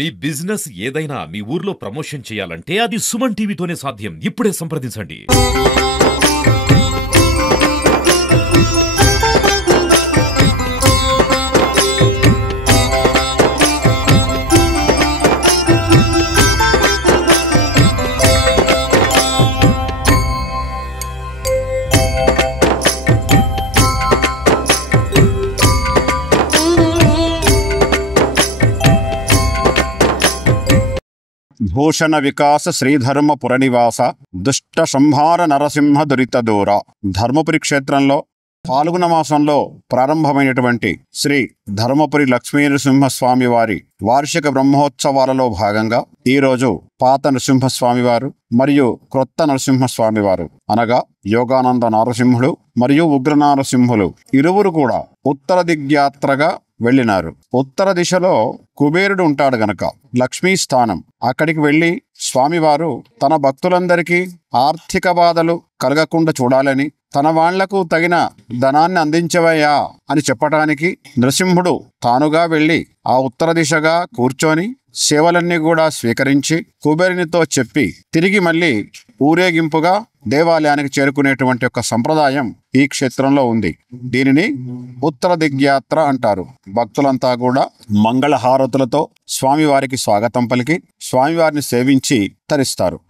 మీ business ఏదైనా మీ ఊర్లో promotion చేయాలంటే అది సుమన్ టీవీతోనే సాధ్యం. ఇప్పుడే సంప్రదించండి. భూషణ వికాస శ్రీధర్మ పురనివాస దుష్ట సంహార నరసింహ దురిత దూర. ధర్మపురి క్షేత్రంలో పాల్గొన మాసంలో ప్రారంభమైనటువంటి శ్రీ ధర్మపురి లక్ష్మీనరసింహస్వామి వారి వార్షిక బ్రహ్మోత్సవాలలో భాగంగా ఈరోజు పాత నరసింహస్వామివారు మరియు క్రొత్త నరసింహస్వామివారు అనగా యోగానంద నారసింహుడు మరియు ఉగ్ర నారసింహులు ఇరువురు కూడా ఉత్తర దిగ్యాత్రగా వెళ్ళినారు. ఉత్తర దిశలో కుబేరుడు ఉంటాడు గనక లక్ష్మీ స్థానం. అక్కడికి వెళ్ళి స్వామివారు తన భక్తులందరికీ ఆర్థిక బాధలు కలగకుండా చూడాలని, తన వాళ్లకు తగిన ధనాన్ని అందించవయ్యా అని చెప్పటానికి నరసింహుడు తానుగా వెళ్ళి ఆ ఉత్తర దిశగా కూర్చొని సేవలన్నీ కూడా స్వీకరించి కుబేరునితో చెప్పి తిరిగి మళ్ళీ ఊరేగింపుగా దేవాలయానికి చేరుకునేటువంటి ఒక సంప్రదాయం ఈ క్షేత్రంలో ఉంది. దీనిని ఉత్తర దిగ్యాత్ర అంటారు. భక్తులంతా కూడా మంగళహారతులతో స్వామివారికి స్వాగతం పలికి స్వామివారిని సేవించి తరిస్తారు.